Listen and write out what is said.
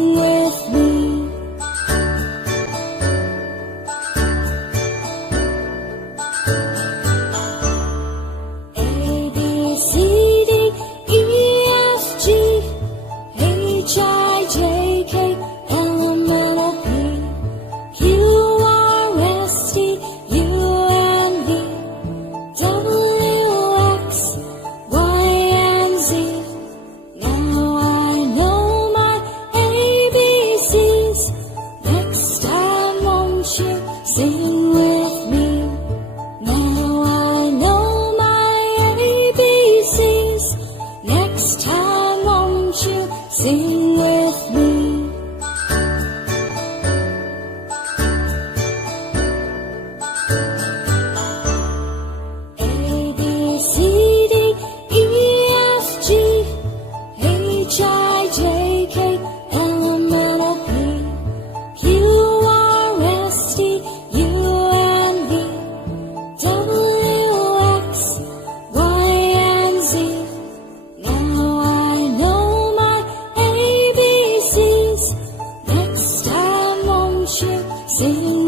Sing with me. A, B, C, D, E, F, G, H, I, J, K, L, M, N, O, P, Q, R, S, T, U, and V, W, X, Y, and Z. Now I know my ABCs. Next time, won't you sing with me? Now I know my ABCs. Next time, won't you sing with me? A, B, C, D, E, F, G, H, I, J, K, L, M, N, O, P, Q, R, S, T, U, and V, W, X, Y, and Z. Now I know my ABCs. Next time, won't you sing